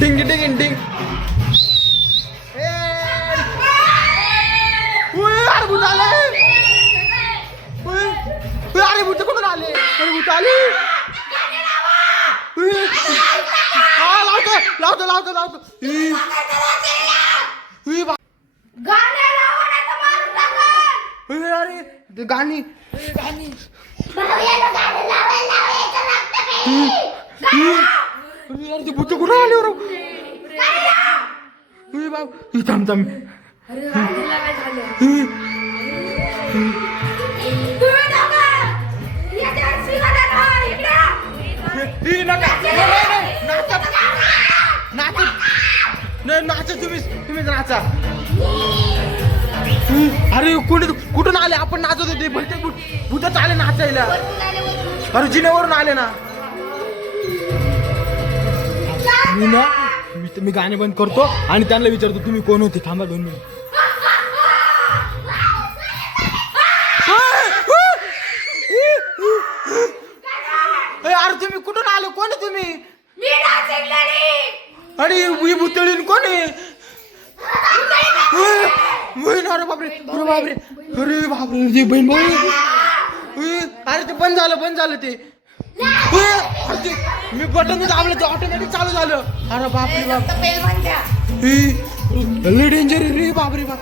डिंग डिंग डिंग अरे भूत आले. अरे भूत कुठून आले? अरे भूत आले. हा लावतो लावतो लावतो लावतो. अरे ते गाणी गाणी यार ते भूत कुठं आले रो? बाब थांब थांब. नाचा तुम्हीच नाचा. अरे कोणी कुठून आले? आपण नाचत होते भलते भूतच आले नाचायला. अरे जिन्यावरून आले ना. मी गाणे बंद करतो आणि त्यांना विचारतो तुम्ही कोण होते. थांबा 2 मिनिट. अरे तुम्ही कुठून आले? कोण आहे तुम्ही? अरे ही भुतळीन कोण आहे? अरे बापरे अरे बापरे अरे बापरे ते बहीण भाऊ. अरे ते बंद झालं ते. मी बटन दाबलं ते ऑटोमॅटिक चालू झालं. अरे बापरे बाप लय डेंजर रे. बापरे बाप.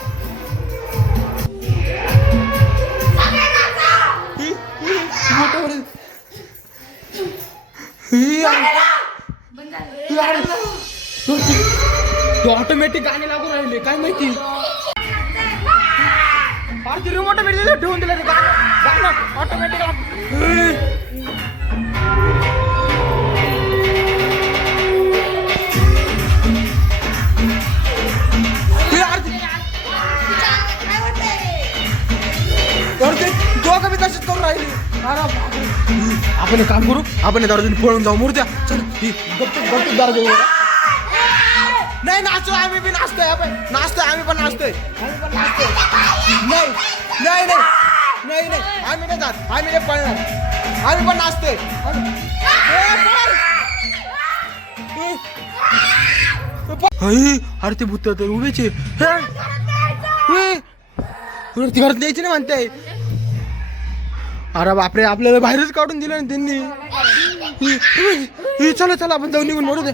ऑटोमॅटिक गाणे लागून राहिले काय माहिती. अरे रिमोट ठेवून दिलं रे गाणं ऑटोमॅटिक. दोघं मी तसेच करून राहिले. आपण काम करू. आपण दारू पळून जाऊ. मूर्त्या चल गपचूप दारू. नाही नाचतो आम्ही बी नाचतोय. नाचतोय आम्ही पण नाचतोय. नाही नाही नाही नाही नाही आम्ही नाही जात. आम्ही नाही पळणार. आम्ही पण नाचतोय. अरे ते भूत तर उभेचे. ती घरात द्यायची नाही म्हणताय. अरे बापरे आपल्याला बाहेरच काढून दिलं ना त्यांनी. चला चला आपण जाऊन निघून मरू दे.